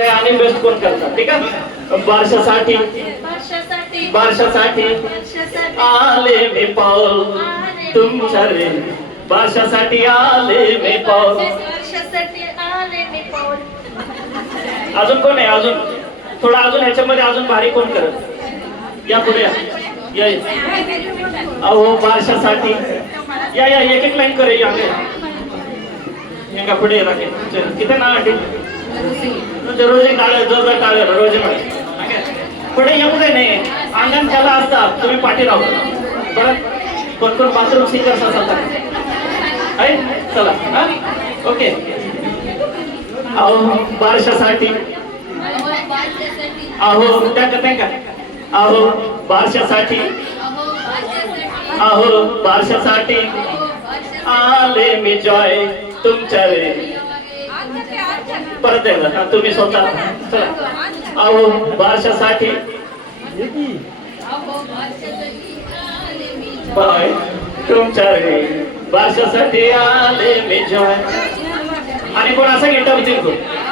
करताय आणि बेस्ट कोण करतात, ठीक आहे. बारशासाठी बारशासाठी आले मी पाऊल तुमच्या रे, बारशासाठी आले मी पाऊल. अजून कोण आहे, अजून थोडा अजून ह्याच्यामध्ये अजून भारी कोण करत, या पुढे या. अहो बारशासाठी या या, एक एक लाईन करे या का पुढे राखे. किती नाव आहे रोजी टाळे जोर टाळे रोजी पुढे येऊ दे नाही. अंगण त्याला असतात, तुम्ही पाठी राहू बरं. कोण कोण बाथरूम सिंगर्स असतात चला हा ओके. अहो बारशासाठी अहो त्या का अहो बारशासाठी अहो बारशासाठी आले मी जॉय तुमच्या रे. परत एकदा तुम्ही स्वतः चला. अहो बारशासाठी बाय तुमच्या रे, बारशासाठी आले मी जॉय. आणि कोण असं गिटार जिंकतो